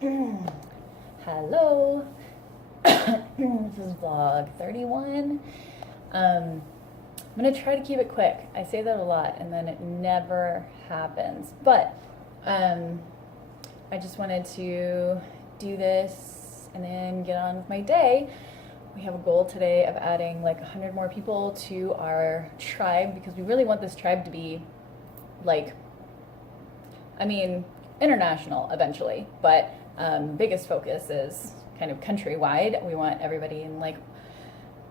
Hello. This is vlog 31. I'm gonna try to keep it quick. I say that a lot and then it never happens. But I just wanted to do this and then get on with my day. We have a goal today of adding like 100 more people to our tribe because we really want this tribe to be like, international eventually, but biggest focus is kind of countrywide. We want everybody in like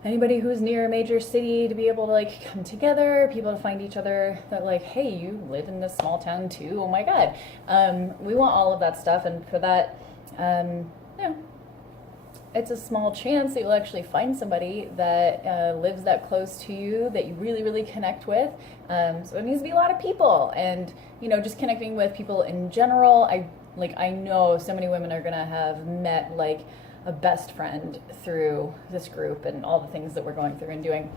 anybody who's near a major city to be able to like come together, people to find each other that like, hey, you live in this small town too, oh my god. We want all of that stuff, and for that, it's a small chance that you'll actually find somebody that lives that close to you that you really, really connect with. So it needs to be a lot of people, and just connecting with people in general. I know so many women are gonna have met like a best friend through this group and all the things that we're going through and doing.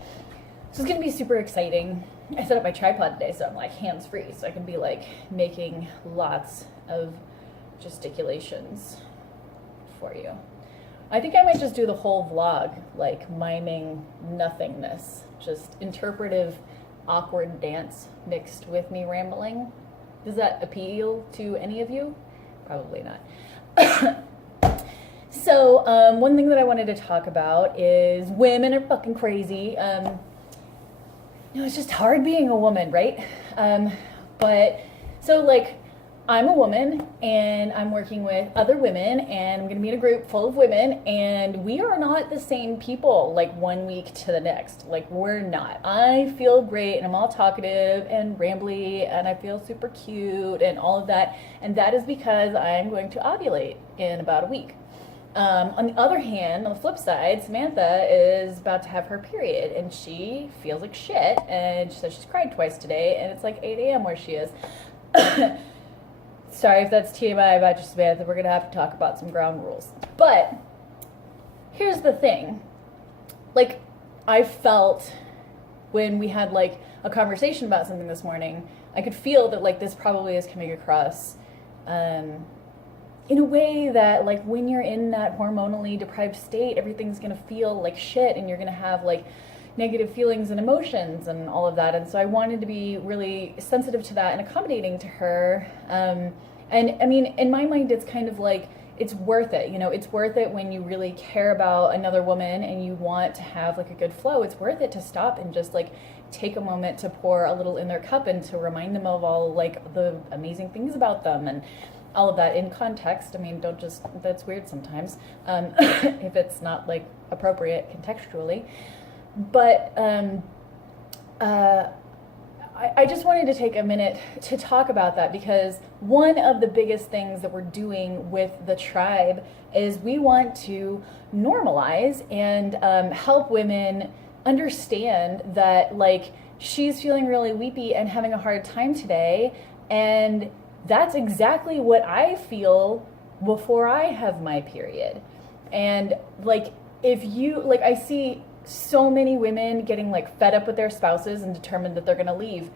So it's gonna be super exciting. I set up my tripod today, so I'm like hands free, so I can be like making lots of gesticulations for you. I think I might just do the whole vlog, like miming nothingness, just interpretive, awkward dance mixed with me rambling. Does that appeal to any of you? Probably not. So, one thing that I wanted to talk about is women are fucking crazy. It's just hard being a woman, right? But, so like, I'm a woman and I'm working with other women and I'm going to be in a group full of women, and we are not the same people like one week to the next. Like, we're not. I feel great and I'm all talkative and rambly and I feel super cute and all of that. And that is because I'm going to ovulate in about a week. On the other hand, on the flip side, Samantha is about to have her period and she feels like shit, and she says she's cried twice today and it's like 8 a.m. where she is. Sorry if that's TMI about you, Samantha. We're going to have to talk about some ground rules. But here's the thing. Like, I felt when we had like a conversation about something this morning, I could feel that like this probably is coming across in a way that like when you're in that hormonally deprived state, everything's going to feel like shit and you're going to have like negative feelings and emotions and all of that. And so I wanted to be really sensitive to that and accommodating to her. And I mean, in my mind, it's kind of like, it's worth it. It's worth it when you really care about another woman and you want to have like a good flow. It's worth it to stop and just like take a moment to pour a little in their cup and to remind them of all like the amazing things about them and all of that in context. I mean, don't just, that's weird sometimes, if it's not like appropriate contextually. But I just wanted to take a minute to talk about that, because one of the biggest things that we're doing with the tribe is we want to normalize and help women understand that like she's feeling really weepy and having a hard time today, and that's exactly what I feel before I have my period. And like, if you like, I see so many women getting like fed up with their spouses and determined that they're going to leave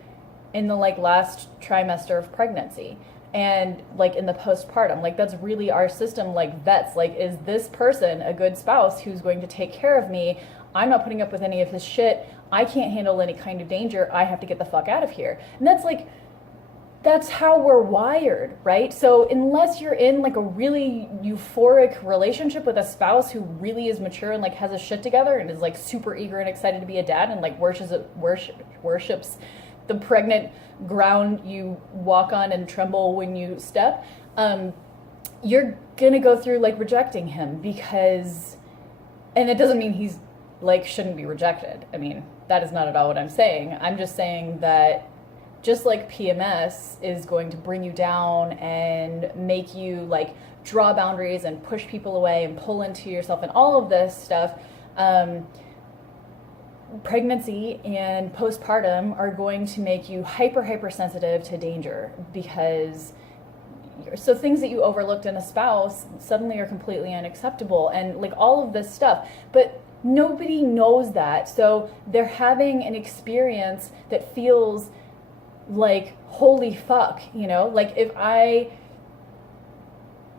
in the like last trimester of pregnancy and like in the postpartum. Like, that's really our system, like vets. Like, is this person a good spouse who's going to take care of me? I'm not putting up with any of his shit. I can't handle any kind of danger. I have to get the fuck out of here. And that's like, that's how we're wired, right? So unless you're in like a really euphoric relationship with a spouse who really is mature and like has his shit together and is like super eager and excited to be a dad and like worships the pregnant ground you walk on and tremble when you step, you're gonna go through like rejecting him because, and it doesn't mean he's like shouldn't be rejected. I mean, that is not at all what I'm saying. I'm just saying that just like PMS is going to bring you down and make you like draw boundaries and push people away and pull into yourself and all of this stuff, pregnancy and postpartum are going to make you hyper sensitive to danger, because so things that you overlooked in a spouse suddenly are completely unacceptable and like all of this stuff. But nobody knows that, so they're having an experience that feels like holy fuck, like if I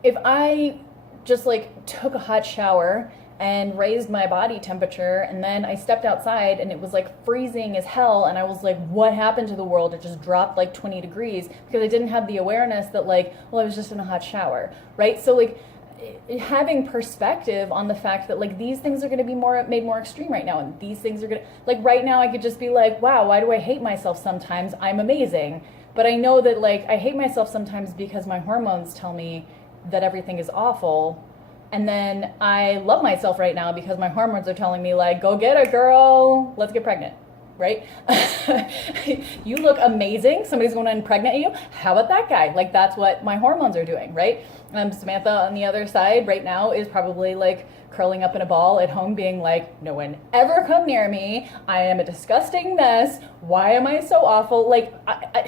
if I just like took a hot shower and raised my body temperature, and then I stepped outside and it was like freezing as hell, and I was like, what happened to the world? It just dropped like 20 degrees because I didn't have the awareness that like, well, I was just in a hot shower, right? So like having perspective on the fact that like these things are going to be made more extreme right now, and these things are going to, like, right now I could just be like, wow, why do I hate myself sometimes? I'm amazing. But I know that like I hate myself sometimes because my hormones tell me that everything is awful. And then I love myself right now because my hormones are telling me like, go get it, girl, let's get pregnant, right? You look amazing, somebody's going to impregnate you, how about that guy? Like, that's what my hormones are doing, right? Samantha on the other side right now is probably like curling up in a ball at home being like, no one ever come near me, I am a disgusting mess, why am I so awful? Like,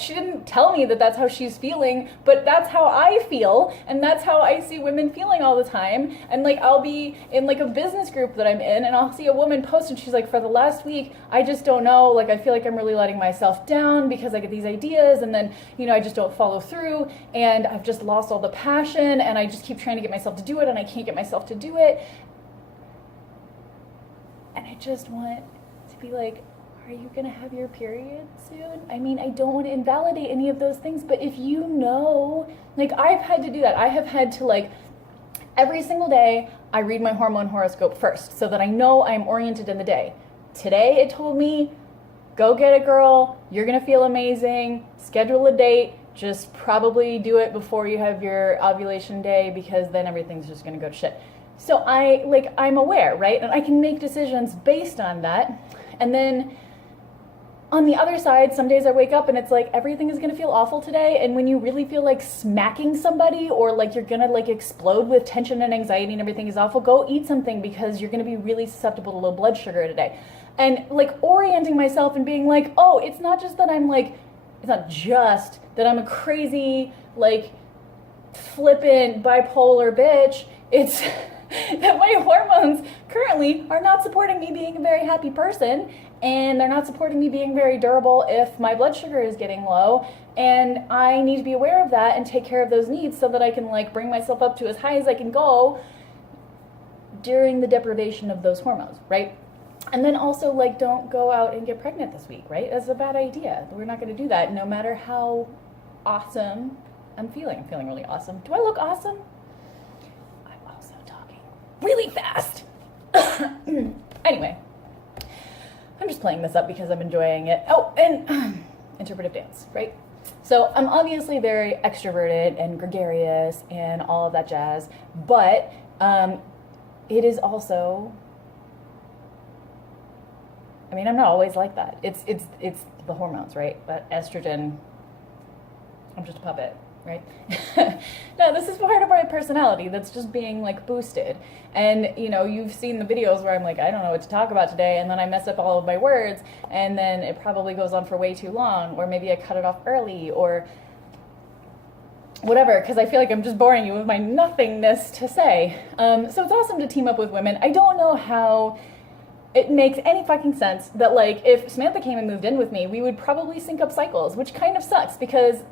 she didn't tell me that that's how she's feeling, but that's how I feel, and that's how I see women feeling all the time. And like, I'll be in like a business group that I'm in, and I'll see a woman post and she's like, for the last week I just don't know, like I feel like I'm really letting myself down because I get these ideas and then, you know, I just don't follow through, and I've just lost all the passion, and I just keep trying to get myself to do it and I can't get myself to do it. And I just want to be like, are you going to have your period soon? I mean, I don't want to invalidate any of those things, but if you know, like, I've had to do that. I have had to, like, every single day, I read my hormone horoscope first so that I know I'm oriented in the day. Today, it told me, go get it, girl. You're going to feel amazing. Schedule a date. Just probably do it before you have your ovulation day, because then everything's just going to go to shit. So I'm aware, right? And I can make decisions based on that. And then on the other side, some days I wake up and it's like, everything is going to feel awful today. And when you really feel like smacking somebody, or like you're going to like explode with tension and anxiety and everything is awful, go eat something, because you're going to be really susceptible to low blood sugar today. And like orienting myself and being like, oh, it's not just that I'm like, it's not just that I'm a crazy, like, flippant bipolar bitch. It's that my hormones currently are not supporting me being a very happy person, and they're not supporting me being very durable if my blood sugar is getting low, and I need to be aware of that and take care of those needs so that I can like bring myself up to as high as I can go during the deprivation of those hormones, right? And then also, like, don't go out and get pregnant this week, right? That's a bad idea. We're not going to do that, no matter how awesome I'm feeling. I'm feeling really awesome. Do I look awesome? Really fast. Anyway, I'm just playing this up because I'm enjoying it. Oh, and interpretive dance, right? So I'm obviously very extroverted and gregarious and all of that jazz, but it is also, I mean, I'm not always like that. It's the hormones, right? But estrogen, I'm just a puppet, right? No, this is part of my personality that's just being like boosted. And you know, you've seen the videos where I'm like, I don't know what to talk about today, and then I mess up all of my words, and then it probably goes on for way too long, or maybe I cut it off early, or whatever, because I feel like I'm just boring you with my nothingness to say. So it's awesome to team up with women. I don't know how it makes any fucking sense that, like, if Samantha came and moved in with me, we would probably sync up cycles, which kind of sucks because,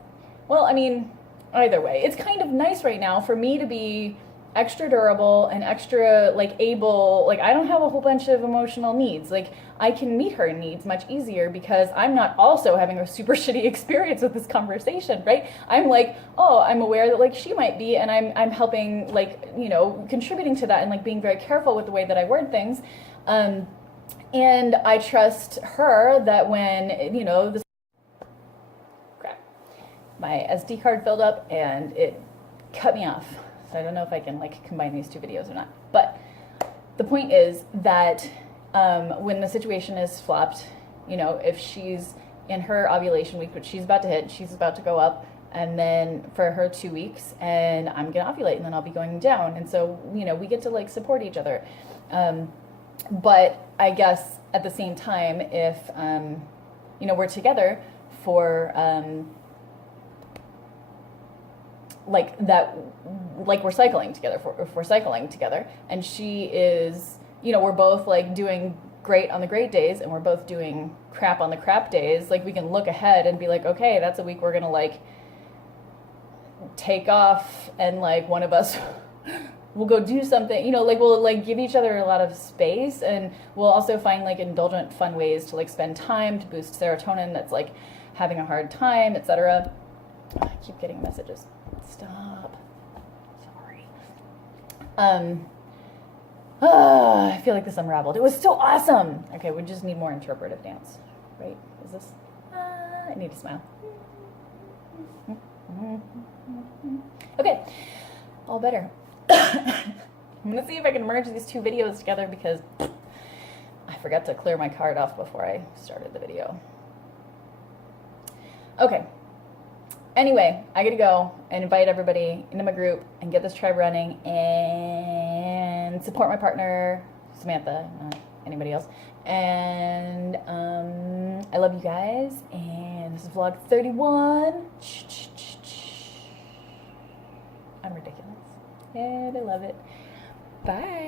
well, I mean, either way, it's kind of nice right now for me to be extra durable and extra, like, able, like, I don't have a whole bunch of emotional needs. Like, I can meet her needs much easier because I'm not also having a super shitty experience with this conversation, right? I'm like, oh, I'm aware that, like, she might be, and I'm helping, like, you know, contributing to that and, like, being very careful with the way that I word things. And I trust her that when, you know, this crap, my SD card filled up and it cut me off. So I don't know if I can, like, combine these two videos or not. But the point is that when the situation is flopped, you know, if she's in her ovulation week, which she's about to hit, she's about to go up, and then for her 2 weeks, and I'm gonna ovulate, and then I'll be going down. And so, you know, we get to, like, support each other. But I guess at the same time, if, you know, we're together for, like that, like we're cycling together, if we're cycling together, and she is, you know, we're both like doing great on the great days and we're both doing crap on the crap days, like we can look ahead and be like, okay, that's a week we're gonna like take off and like one of us we'll go do something, you know, like we'll like give each other a lot of space, and we'll also find like indulgent fun ways to like spend time to boost serotonin that's like having a hard time, etc. I keep getting messages. Stop. Sorry. I feel like this unraveled. It was so awesome. Okay, we just need more interpretive dance, right? Is this? I need to smile. Okay, all better. I'm gonna see if I can merge these two videos together because I forgot to clear my card off before I started the video. Okay. Anyway, I gotta go and invite everybody into my group and get this tribe running and support my partner, Samantha, not anybody else. And I love you guys. And this is vlog 31. I'm ridiculous. And I love it. Bye.